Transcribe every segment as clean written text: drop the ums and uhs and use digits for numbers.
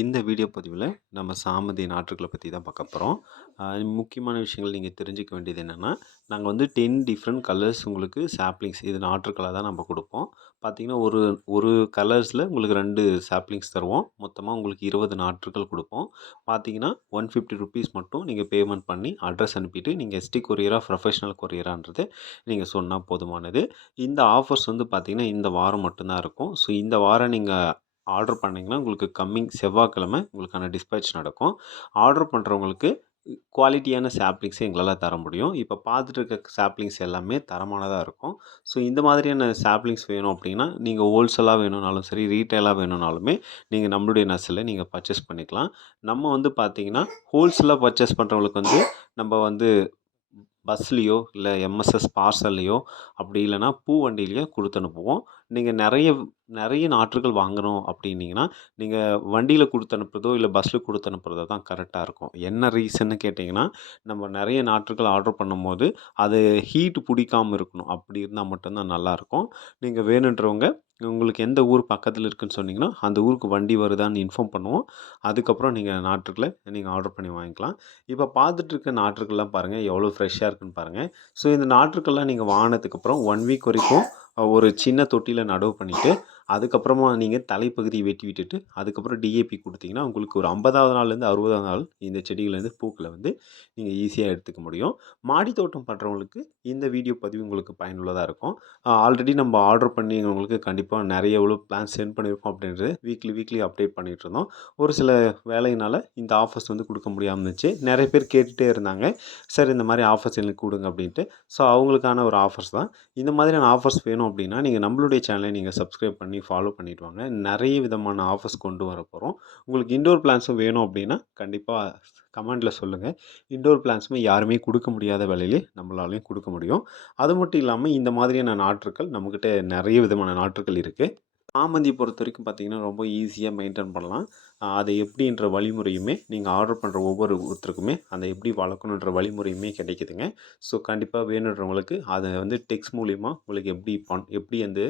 இந்த வீடியோ பதிவில் நம்ம சாமந்தி நாற்றுக்களை பற்றி தான் பார்க்க போகிறோம். முக்கியமான விஷயங்கள் நீங்கள் தெரிஞ்சுக்க வேண்டியது என்னென்னா, நாங்கள் வந்து 10 டிஃப்ரெண்ட் கலர்ஸ் உங்களுக்கு சாப்லிங்ஸ் இது நாற்றுக்களாக தான் நம்ம கொடுப்போம். பார்த்திங்கன்னா ஒரு ஒரு கலர்ஸில் உங்களுக்கு 2 சாப்லிங்ஸ் தருவோம். மொத்தமாக உங்களுக்கு 20 நாற்றுகள் கொடுப்போம். பார்த்தீங்கன்னா ₹150 மட்டும் நீங்கள் பேமெண்ட் பண்ணி அட்ரஸ் அனுப்பிட்டு நீங்கள் எஸ்டி கொரியரா ப்ரொஃபஷனல் கொரியரான்றது நீங்கள் சொன்னால் போதுமானது. இந்த ஆஃபர்ஸ் வந்து பார்த்திங்கன்னா இந்த வாரம் மட்டும்தான் இருக்கும். ஸோ இந்த வாரம் நீங்கள் ஆர்டர் பண்ணிங்கன்னா உங்களுக்கு கம்மிங் செவ்வாய்க்கிழமை உங்களுக்கான டிஸ்பேட்ச் நடக்கும். ஆர்டர் பண்ணுறவங்களுக்கு குவாலிட்டியான சாப்லிங்ஸை எங்களால் தர முடியும். இப்போ பார்த்துட்டு இருக்க சாப்லிங்ஸ் எல்லாமே தரமானதாக இருக்கும். ஸோ இந்த மாதிரியான சாப்லிங்ஸ் வேணும் அப்படின்னா நீங்கள் ஹோல்சேலாக வேணும்னாலும் சரி, ரீட்டெயிலாக வேணும்னாலுமே நீங்கள் நம்மளுடைய நர்சரியில் நீங்கள் பர்ச்சேஸ் பண்ணிக்கலாம். நம்ம வந்து பார்த்தீங்கன்னா ஹோல்சேலாக பர்ச்சேஸ் பண்ணுறவங்களுக்கு வந்து நம்ம வந்து பஸ்லேயோ இல்லை எம்எஸ்எஸ் பார்சல்லையோ அப்படி இல்லைனா பூ வண்டியிலையோ கொடுத்து அனுப்புவோம். நீங்கள் நிறைய நாற்றுகள் வாங்கணும் அப்படின்னீங்கன்னா நீங்கள் வண்டியில் கொடுத்து அனுப்புறதோ இல்லை பஸ்ஸில் கொடுத்து அனுப்புறதோ தான் கரெக்டாக இருக்கும். என்ன ரீசன்னு கேட்டிங்கன்னா, நம்ம நிறைய நாற்றுகள் ஆர்டர் பண்ணும்போது அது ஹீட் பிடிக்காமல் இருக்கணும். அப்படி இருந்தால் மட்டும்தான் நல்லாயிருக்கும். நீங்கள் வேணுன்றவங்க உங்களுக்கு எந்த ஊர் பக்கத்தில் இருக்குதுன்னு சொன்னீங்கன்னா அந்த ஊருக்கு வண்டி வருதான்னு இன்ஃபார்ம் பண்ணுவோம். அதுக்கப்புறம் நீங்கள் நாற்றுக்களை நீங்கள் ஆர்டர் பண்ணி வாங்கிக்கலாம். இப்போ பார்த்துட்டு இருக்க நாற்றுக்கள்லாம் பாருங்கள் எவ்வளோ ஃப்ரெஷ்ஷாக இருக்குன்னு பாருங்கள். ஸோ இந்த நாற்றுக்கள்லாம் நீங்கள் வாங்கினதுக்கப்புறம் 1 வீக் வரைக்கும் ஒரு சின்ன தொட்டியில் நடவு பண்ணிவிட்டு அதுக்கப்புறமா நீங்கள் தலைப்பகுதி வெட்டி விட்டுட்டு அதுக்கப்புறம் டிஏபி கொடுத்தீங்கன்னா உங்களுக்கு ஒரு 50வது நாள்லேருந்து 60வது நாள் இந்த செடிகள்லேருந்து பூக்களை வந்து நீங்கள் ஈஸியாக எடுத்துக்க முடியும். மாடி தோட்டம் பண்ணுறவங்களுக்கு இந்த வீடியோ பதிவு உங்களுக்கு பயனுள்ளதாக இருக்கும். ஆல்ரெடி நம்ம ஆர்டர் பண்ணி உங்களுக்கு கண்டிப்பாக நிறைய எவ்வளோ பிளான் சென்ட் பண்ணியிருக்கோம் அப்படின்றது வீக்லி அப்டேட் பண்ணிகிட்டு இருந்தோம். ஒரு சில வேலையினால் இந்த ஆஃபர்ஸ் வந்து கொடுக்க முடியாமல் இருந்துச்சு. நிறைய பேர் கேட்டுகிட்டே இருந்தாங்க, சார் இந்த மாதிரி ஆஃபர்ஸ் எனக்கு கொடுங்க அப்படின்ட்டு. ஸோ அவங்களுக்கான ஒரு ஆஃபர்ஸ் தான். இந்த மாதிரியான ஆஃபர்ஸ் வேணும் அப்படின்னா நீங்கள் நம்மளுடைய சேனலை நீங்கள் சப்ஸ்கிரைப் பண்ணி ஃபாலோ பண்ணிட்டு வாங்க. நிறைய விதமான ஆஃபர்ஸ் கொண்டு வர போகிறோம். உங்களுக்கு இன்டோர் பிளான்ஸும் வேணும் அப்படின்னா கண்டிப்பாக கமெண்டில் சொல்லுங்கள். இன்டோர் பிளான்ஸுமே யாருமே கொடுக்க முடியாத விலையிலே நம்மளாலையும் கொடுக்க முடியும். அது மட்டும் இல்லாமல் இந்த மாதிரியான நாற்றுக்கள் நம்மக்கிட்ட நிறைய விதமான நாற்றுக்கள் இருக்குது. சாமந்தி பொறுத்த வரைக்கும் பார்த்திங்கன்னா ரொம்ப ஈஸியாக மெயின்டைன் பண்ணலாம். அதை எப்படின்ற வழிமுறையுமே நீங்கள் ஆர்டர் பண்ணுற ஒவ்வொருத்தருக்குமே அதை எப்படி வளர்க்கணுன்ற வழிமுறையுமே கிடைக்குதுங்க. ஸோ கண்டிப்பாக வேணுன்றவங்களுக்கு அதை வந்து டெக்ஸ்ட் மூலிமா உங்களுக்கு எப்படி வந்து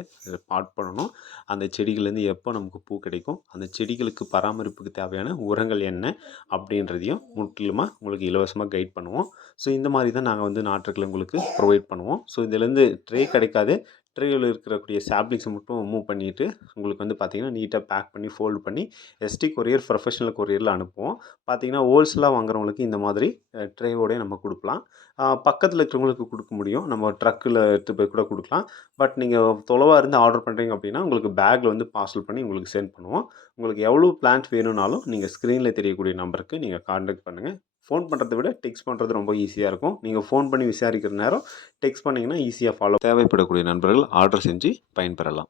பாட் பண்ணணும், அந்த செடிகள்லேருந்து எப்போ நமக்கு பூ கிடைக்கும், அந்த செடிகளுக்கு பராமரிப்புக்கு தேவையான உரங்கள் என்ன அப்படின்றதையும் முற்றிலுமாக உங்களுக்கு இலவசமாக கைட் பண்ணுவோம். ஸோ இந்த மாதிரி தான் நாங்கள் வந்து நாற்றுக்களை உங்களுக்கு ப்ரொவைட் பண்ணுவோம். ஸோ இதுலேருந்து ட்ரே கிடைக்காது. ட்ரேயில் இருக்கக்கூடிய சாப்லிங்ஸை மட்டும் மூவ் பண்ணிவிட்டு உங்களுக்கு வந்து பார்த்திங்கன்னா நீட்டாக பேக் பண்ணி ஃபோல்டு பண்ணி எஸ்டி கொரியர் ப்ரொஃபஷனல் கொரியரில் அனுப்புவோம். பார்த்திங்கன்னா ஹோல்சேலாக வாங்குறவங்களுக்கு இந்த மாதிரி ட்ரேவோடய நம்ம கொடுக்கலாம். பக்கத்தில் இருக்கிறவங்களுக்கு கொடுக்க முடியும். நம்ம ட்ரக்கில் எடுத்து போய் கூட கொடுக்கலாம். பட் நீங்கள் தொலைவாக இருந்து ஆர்டர் பண்ணுறீங்க அப்படின்னா உங்களுக்கு பேக்கில் வந்து பார்சல் பண்ணி உங்களுக்கு சென்ட் பண்ணுவோம். உங்களுக்கு எவ்வளோ பிளான்ட் வேணும்னாலும் நீங்கள் ஸ்க்ரீனில் தெரியக்கூடிய நம்பருக்கு நீங்கள் கான்டாக்ட் பண்ணுங்கள். ஃபோன் பண்ணுறதை விட டெக்ஸ்ட் பண்ணுறது ரொம்ப ஈஸியாக இருக்கும். நீங்கள் ஃபோன் பண்ணி விசாரிக்கிற நேரம் டெக்ஸ்ட் பண்ணிங்கன்னா ஈஸியாக ஃபாலோ தேவைப்படக்கூடிய நண்பர்கள் ஆர்டர் செஞ்சு பயன்பெறலாம்.